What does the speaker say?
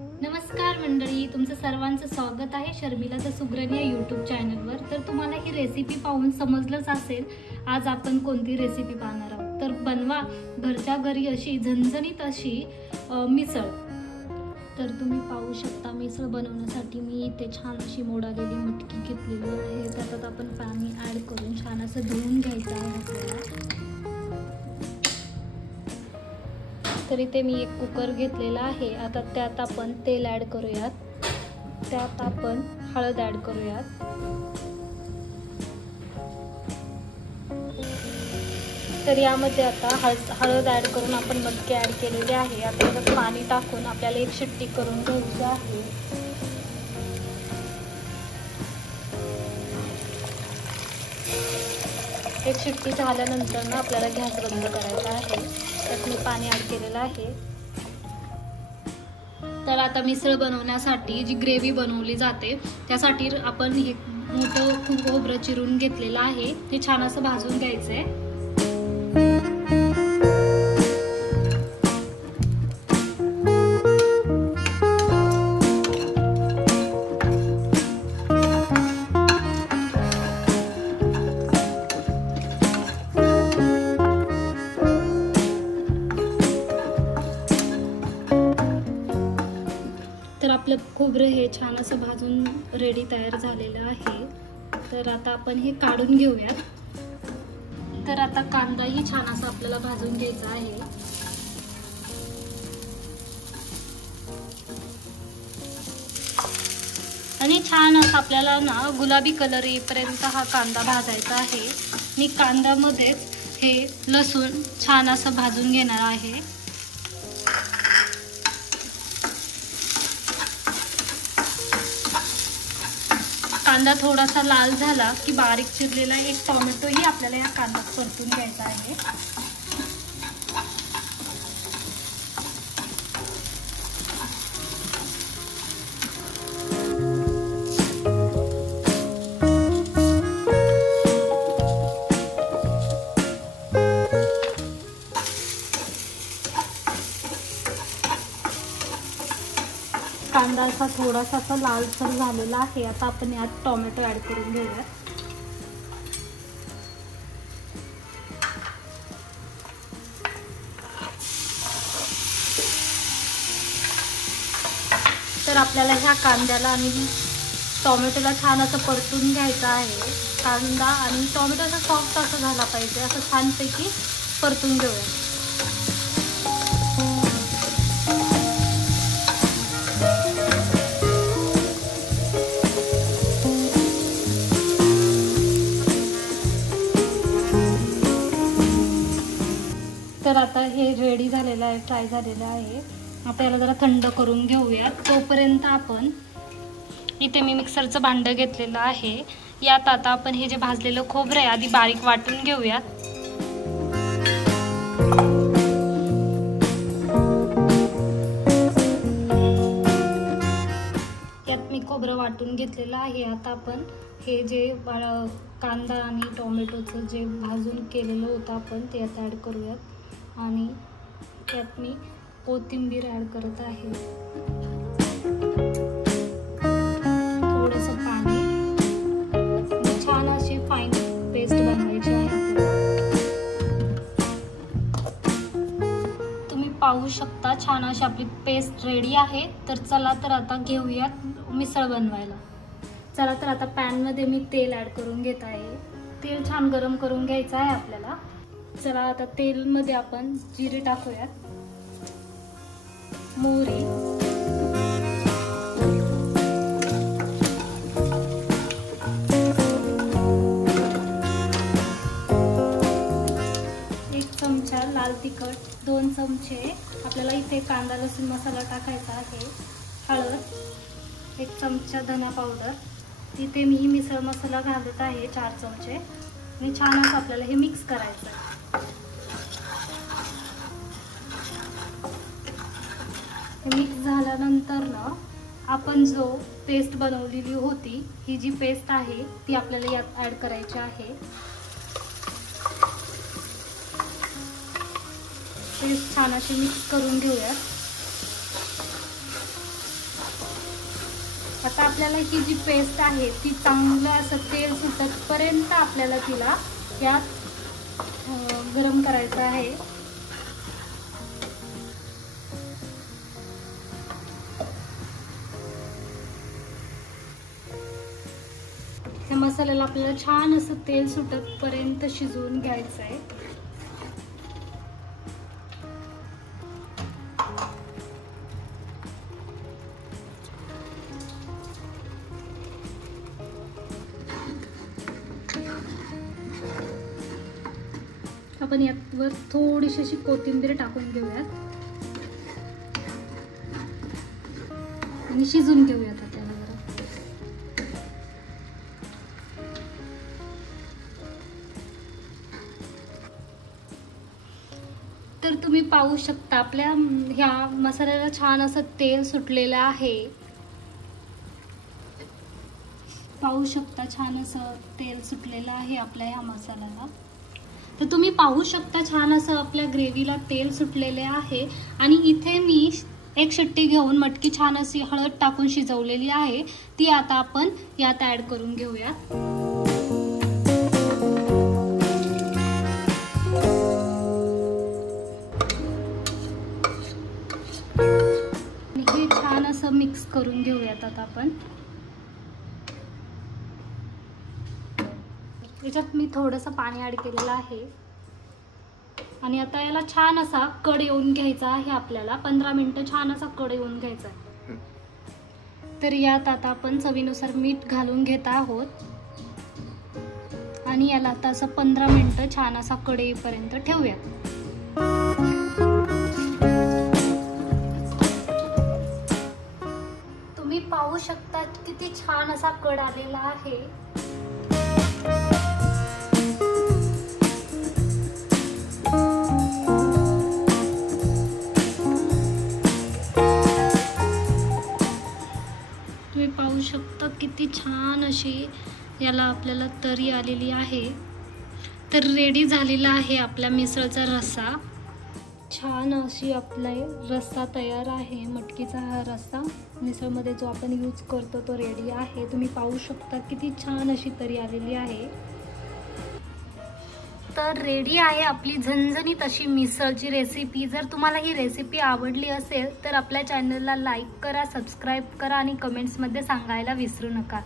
नमस्कार मंडळी, तुमचं सर्वांचं स्वागत आहे शर्मिला द सुगरण या यूट्यूब चॅनलवर। तर तुम्हाला ही रेसिपी पाहून समजलंच असेल आज आपण कोणती रेसिपी पाहणार आहोत। तर बनवा घरच्या घरी अशी झणझणीत अशी मिसळ। तर तुम्ही पाहू शकता मिसळ बनवण्यासाठी मी इथे छान अशी मोडालेली मटकी घेतलेली आहे। त्यात आपण पाणी ॲड करून छान असं धुवून घ्यायचं आहे आपल्याला। तर इथे मी एक कुकर घेतलेला आहे। आता त्यात आपण तेल ॲड करूयात, त्यात आपण हळद ॲड करूयात, तर यामध्ये आता हळद ॲड करून आपण मटकी ॲड केलेली आहे। आता त्यात पाणी टाकून आपल्याला एक शिट्टी करून घ्यायची आहे। एक शिट्टी झाल्यानंतर ना आपल्याला गॅस बंद करायचा आहे। त्यात मी पाणी ॲड केलेलं आहे। तर आता मिसळ बनवण्यासाठी जी ग्रेव्ही बनवली जाते त्यासाठी आपण हे मोठं खोबरं चिरून घेतलेलं आहे, ते छान असं भाजून घ्यायचंय। तर आपलं खोबरं हे छान असं भाजून रेडी तयार झालेलं आहे। तर आता आपण हे काढून घेऊयात। तर आता कांदाही छान असं आपल्याला भाजून घ्यायचा आहे। आणि छान असं आपल्याला ना गुलाबी कलर येईपर्यंत हा कांदा भाजायचा आहे। मी कांद्यामध्येच हे लसूण छान असं भाजून घेणार आहे। कांदा थोडासा लाल झाला की बारीक चिरलेला एक टोमॅटोही आपल्याला या कांद्यात परतून घ्यायचा आहे। कांदा असा थोडासा असा लालसर झालेला आहे। आता आपण यात टोमॅटो ॲड करून घेऊया। तर आपल्याला ह्या कांद्याला आणि टोमॅटोला छान असं परतून घ्यायचं आहे। कांदा आणि टोमॅटो असं सॉफ्ट असं झाला पाहिजे, असं छानपैकी परतून घेऊया। तर आता हे रेडी झालेलं आहे, फ्राय झालेलं आहे। आता याला जरा थंड करून घेऊयात। तोपर्यंत आपण इथे मी मिक्सरचं भांडं घेतलेलं आहे। यात आता आपण हे जे भाजलेलं खोबरं आहे आधी बारीक वाटून घेऊयात। यात मी खोबरं वाटून घेतलेलं आहे। आता आपण हे जे कांदा आणि टोमॅटोचं जे भाजून केलेलं होतं आपण ते आता ॲड करूयात आणि त्यात मी कोथिंबीर ॲड करत आहे। थोडंसं पाणी, छान अशी फाईन पेस्ट बनवायची आहे आपल्याला। तुम्ही पाहू शकता छान अशी आपली पेस्ट रेडी आहे। तर चला तर आता घेऊयात मिसळ बनवायला। चला तर आता पॅनमध्ये मी तेल ॲड करून घेत आहे। तेल छान गरम करून घ्यायचं आहे आपल्याला। चला आता तेलमध्ये आपण जिरे टाकूयात, मोहरी, एक चमचा लाल तिखट, 2 चमचे आपल्याला इथे कांदा लसूण मसाला टाकायचा आहे, हळद, 1 चमचा धना पावडर, इथे मी मिसळ मसाला घालत आहे 4 चमचे आणि छान असं आपल्याला हे मिक्स करायचं आहे। मिक्स झाल्यानंतर ना आपण जो पेस्ट बनवलेली होती, ही जी पेस्ट आहे ती आपल्याला यात ॲड करायची आहे। पेस्ट छान अशी मिक्स करून घेऊयात। आता आपल्याला ही जी पेस्ट आहे ती चांगलं असं तेल सुटतपर्यंत आपल्याला तिला यात गरम करायचं आहे. या मसाल्याला आपल्याला छान असं तेल सुटतपर्यंत शिजवून घ्यायचं आहे. आपण यावर थोडीशी अशी कोथिंबीर टाकून घेऊयात आणि शिजून घेऊयात आता जरा. तर तुम्ही पाहू शकता आपल्या ह्या मसाल्याला छान असं तेल सुटलेलं आहे. पाहू शकता छान असं तेल सुटलेलं आहे आपल्या ह्या मसाल्याला. तर तुम्ही पाहू शकता छान असं आपल्या ग्रेव्हीला तेल सुटलेले आहे. आणि इथे मी एक शिट्टी घेऊन मटकी छान अशी हळद टाकून शिजवलेली आहे, ती आता आपण यात ऍड करून घेऊया. हे छान असं मिक्स करून घेऊयात आता आपण. याच्यात मी थोडंसं पाणी ऍड केलेलं आहे आणि आता याला छान असा कड येऊन घ्यायचा आहे. आपल्याला 15 मिनिटं छान असा कड येऊन घ्यायचा आहे. तर यात आता आपण चवीनुसार मीठ घालून घेत आहोत आणि याला आता असं 15 मिनिटं छान असा कड येईपर्यंत ठेवूया. तुम्ही पाहू शकता किती छान असा कड आलेला आहे. तुम्ही पाहू शकता किती छान अशी याला आपल्याला तरी आलेली आहे. तर रेडी झालेला आहे आपला मिसळचा रस्सा. छान अशी आपला रस्सा तयार आहे. मटकीचा हा रस्सा मिसळमध्ये जो आपण यूज करतो तो रेडी आहे. तुम्ही पाहू शकता किती छान अशी तरी आलेली आहे. तर रेडी आहे आपली झणझणीत अशी मिसळची रेसिपी. जर तुम्हाला ही रेसिपी आवडली असेल तर आपल्या चॅनलला लाईक करा, सबस्क्राईब करा आणि कमेंट्समध्ये सांगायला विसरू नका.